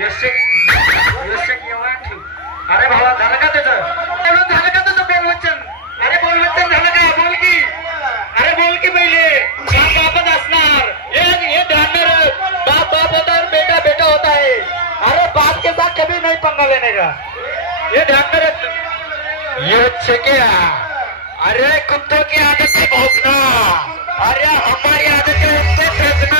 यश एवढा ठेव. अरे भावा झालं का त्याचं झालं का तुझं बोलवचन? अरे बोलवचन झालं का? बोल की. अरे बोल की पहिले. बाप बापच असणार. ये ध्यान में रख. बाप बाप होता है, बेटा बेटा होता है. अरे बाप के साथ कभी नहीं पंगा लेने का. ये ध्यान में रख. ये क्या? अरे कुत्तों की आदत है भौंकना. अरे हमारी आदत है उनसे फेंकना.